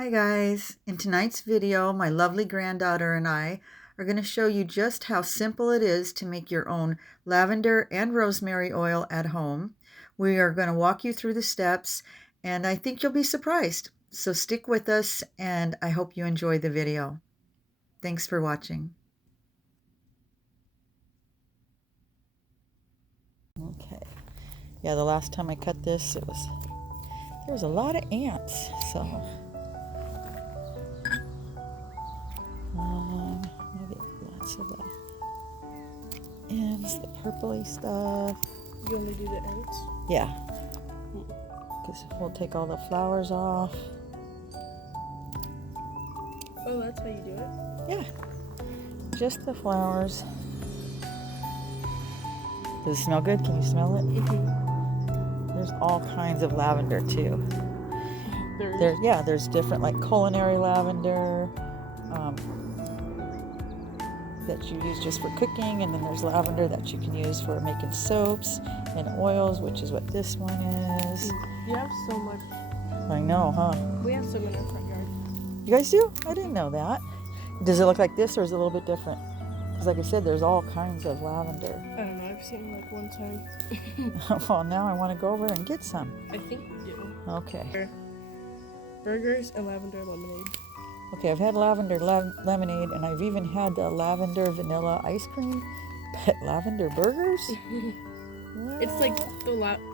Hi guys, in tonight's video my lovely granddaughter and I are going to show you just how simple it is to make your own lavender and rosemary oil at home. We are going to walk you through the steps and I think you'll be surprised. So stick with us and I hope you enjoy the video. Thanks for watching. Okay, yeah, the last time I cut this there was a lot of ants, so maybe lots of the ends, the purpley stuff. You only do the ends? Yeah, because we'll take all the flowers off. Oh, that's how you do it? Yeah, just the flowers. Does it smell good? Can you smell it? Mm-hmm. There's all kinds of lavender too. There's different, like culinary lavender that you use just for cooking, and then there's lavender that you can use for making soaps and oils, which is what this one is. You have so much. I know, huh? We have some in our front yard. You guys do? I didn't know that. Does it look like this, or is it a little bit different? Because like I said, there's all kinds of lavender. I don't know, I've seen like one time. Well, now I want to go over and get some. I think we do. Okay. Burgers and lavender lemonade. Okay, I've had lavender lemonade, and I've even had the lavender vanilla ice cream. But lavender burgers? It's like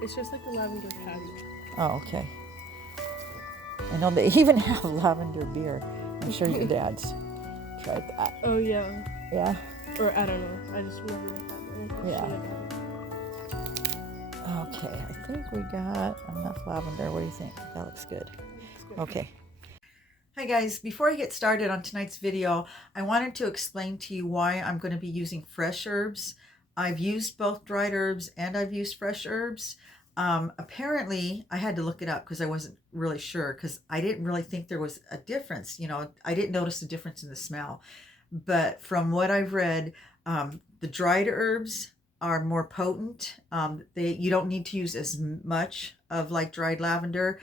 it's just like the lavender patty. Oh, okay. I know they even have lavender beer. I'm sure your dad's tried that. Oh yeah. Yeah? Or I don't know. I just remember that. Yeah. Okay, I think we got enough lavender. What do you think? That looks good. Okay. Hi guys, before I get started on tonight's video, I wanted to explain to you why I'm going to be using fresh herbs. I've used both dried herbs and I've used fresh herbs. Apparently, I had to look it up because I wasn't really sure, because I didn't really think there was a difference. You know, I didn't notice a difference in the smell. But from what I've read, the dried herbs are more potent. You don't need to use as much of like dried lavender.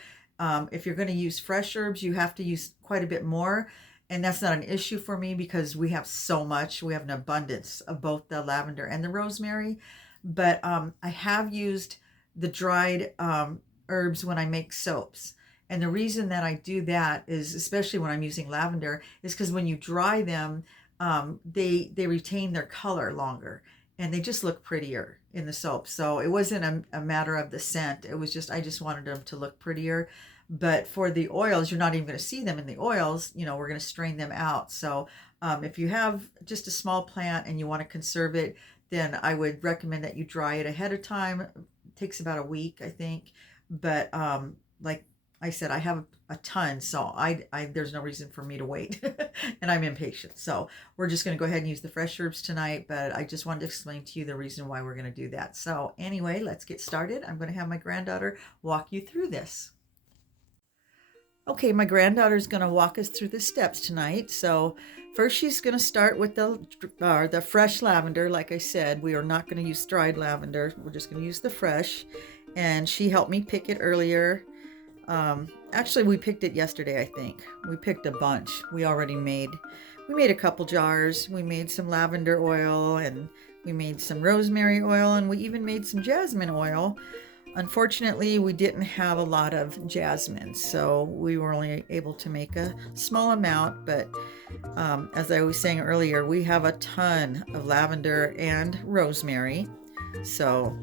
If you're going to use fresh herbs, you have to use quite a bit more. And that's not an issue for me because we have so much. We have an abundance of both the lavender and the rosemary. But I have used the dried herbs when I make soaps. And the reason that I do that is, especially when I'm using lavender, is because when you dry them, they retain their color longer. And they just look prettier in the soap. So it wasn't a matter of the scent. It was just, I just wanted them to look prettier. But for the oils, you're not even going to see them in the oils. You know, we're going to strain them out. So if you have just a small plant and you want to conserve it, then I would recommend that you dry it ahead of time. It takes about a week, I think. But like I said, I have a ton, so there's no reason for me to wait, and I'm impatient. So we're just going to go ahead and use the fresh herbs tonight, but I just wanted to explain to you the reason why we're going to do that. So anyway, let's get started. I'm going to have my granddaughter walk you through this. Okay, my granddaughter is going to walk us through the steps tonight. So first she's going to start with the fresh lavender. Like I said, we are not going to use dried lavender. We're just going to use the fresh. And she helped me pick it earlier. Actually, we picked it yesterday, I think. We picked a bunch. We made a couple jars. We made some lavender oil, and we made some rosemary oil, and we even made some jasmine oil. Unfortunately, we didn't have a lot of jasmine, so we were only able to make a small amount. But as I was saying earlier, we have a ton of lavender and rosemary. So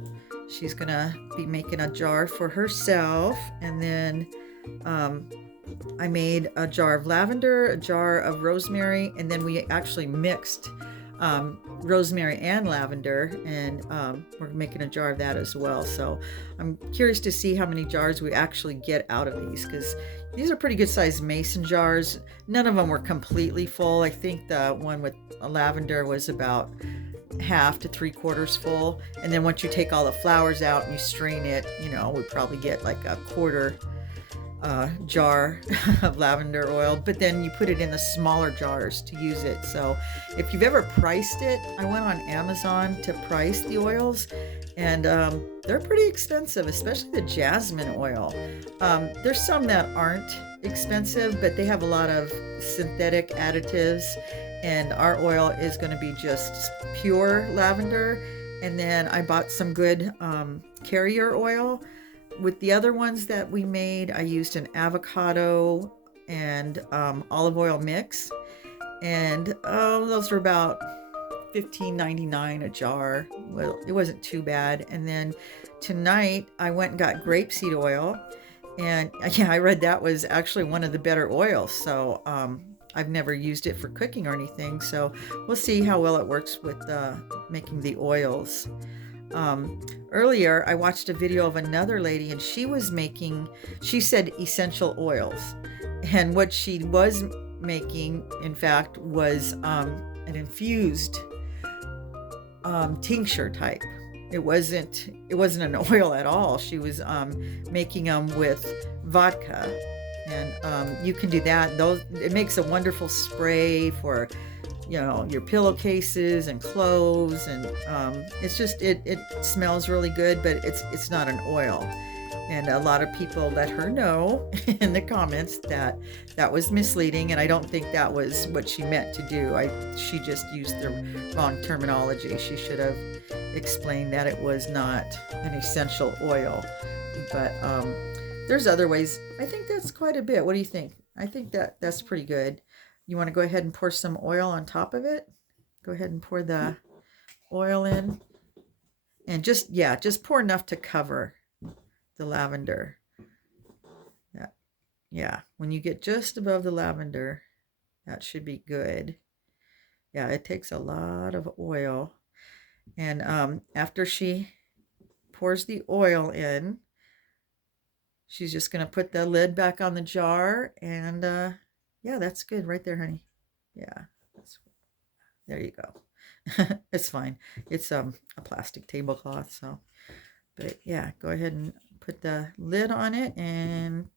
she's gonna be making a jar for herself, and then I made a jar of lavender, a jar of rosemary, and then we actually mixed rosemary and lavender, and we're making a jar of that as well. So I'm curious to see how many jars we actually get out of these, because these are pretty good sized mason jars. None of them were completely full. I think the one with lavender was about half to 3/4 full, and then once you take all the flowers out and you strain it, you know, we probably get like a quarter jar of lavender oil, but then you put it in the smaller jars to use it. So if you've ever priced it, I went on Amazon to price the oils, and they're pretty expensive, especially the jasmine oil. There's some that aren't expensive, but they have a lot of synthetic additives, and our oil is going to be just pure lavender. And then I bought some good carrier oil. With the other ones that we made, I used an avocado and olive oil mix, and those were about $15.99 a jar. Well, it wasn't too bad. And then tonight I went and got grapeseed oil, and yeah, I read that was actually one of the better oils. So I've never used it for cooking or anything, so we'll see how well it works with making the oils. Earlier, I watched a video of another lady, and she said essential oils. And what she was making, in fact, was an infused tincture type. It wasn't an oil at all. She was making them with vodka, and you can do that. It makes a wonderful spray for your pillowcases and clothes, and it's just it smells really good, but it's not an oil. And a lot of people let her know in the comments that that was misleading, and I don't think that was what she meant to do. She just used the wrong terminology. She should have explained that it was not an essential oil. But there's other ways. I think that's quite a bit. What do you think? I think that's pretty good. You want to go ahead and pour some oil on top of it? Go ahead and pour the oil in. And just pour enough to cover the lavender. Yeah, when you get just above the lavender, that should be good. Yeah, it takes a lot of oil. And after she pours the oil in, she's just going to put the lid back on the jar, and yeah, that's good right there, honey. Yeah, there you go. It's fine. It's a plastic tablecloth, so. But yeah, go ahead and put the lid on it and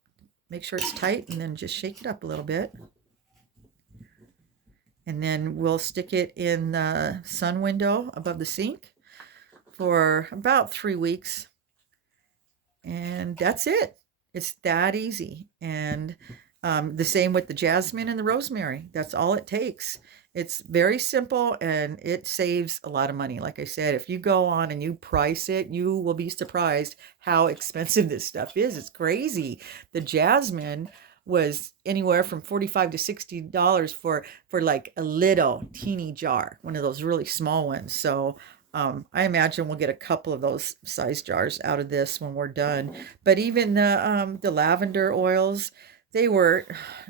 make sure it's tight, and then just shake it up a little bit. And then we'll stick it in the sun window above the sink for about 3 weeks. And that's it. It's that easy. And the same with the jasmine and the rosemary. That's all it takes. It's very simple, and it saves a lot of money. Like I said, if you go on and you price it, you will be surprised how expensive this stuff is. It's crazy. The jasmine was anywhere from $45 to $60 for like a little teeny jar, one of those really small ones. So I imagine we'll get a couple of those size jars out of this when we're done. But even the lavender oils, they were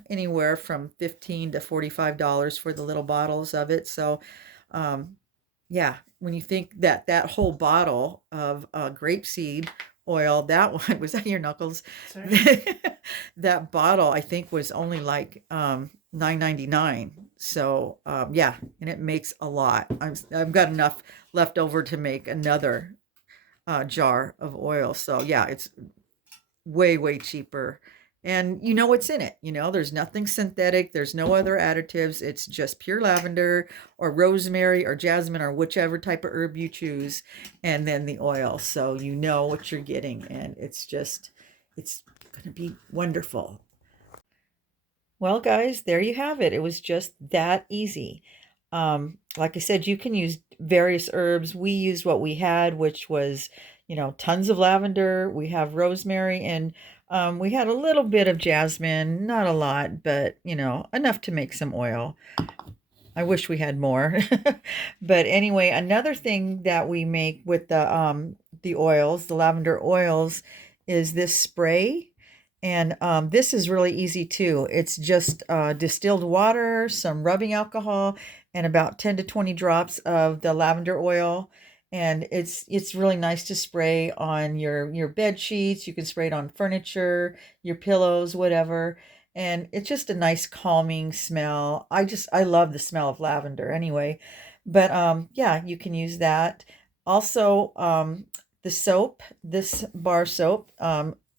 anywhere from $15 to $45 for the little bottles of it. So yeah, when you think that whole bottle of grapeseed oil, that one was that your knuckles? Sorry. That bottle I think was only like $9.99. So yeah, and it makes a lot. I've got enough left over to make another jar of oil. So yeah, it's way cheaper, and you know what's in it. There's nothing synthetic, there's no other additives. It's just pure lavender or rosemary or jasmine or whichever type of herb you choose, and then the oil. So you know what you're getting, and it's gonna be wonderful. Well, guys, there you have it. It was just that easy. Like I said, you can use various herbs. We used what we had, which was, tons of lavender. We have rosemary, and we had a little bit of jasmine, not a lot, but, enough to make some oil. I wish we had more. But anyway, another thing that we make with the oils, the lavender oils, is this spray. And this is really easy too. It's just distilled water, some rubbing alcohol, and about 10 to 20 drops of the lavender oil. And it's really nice to spray on your bed sheets. You can spray it on furniture, your pillows, whatever. And it's just a nice calming smell. I love the smell of lavender anyway. But yeah, you can use that. Also, the soap, this bar soap,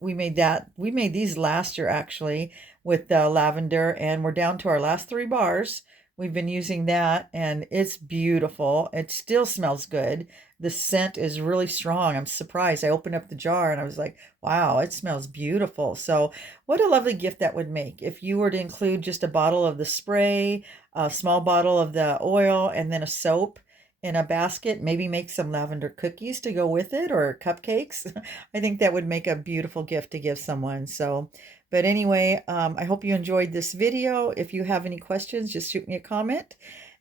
we made that. We made these last year actually with lavender, and we're down to our last 3 bars. We've been using that, and it's beautiful. It still smells good. The scent is really strong. I'm surprised. I opened up the jar and I was like, wow, it smells beautiful. So, what a lovely gift that would make if you were to include just a bottle of the spray, a small bottle of the oil, and then a soap in a basket. Maybe make some lavender cookies to go with it or cupcakes. I think that would make a beautiful gift to give someone. So, but anyway, I hope you enjoyed this video. If you have any questions, just shoot me a comment.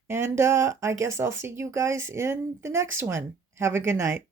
And I guess I'll see you guys in the next one. Have a good night.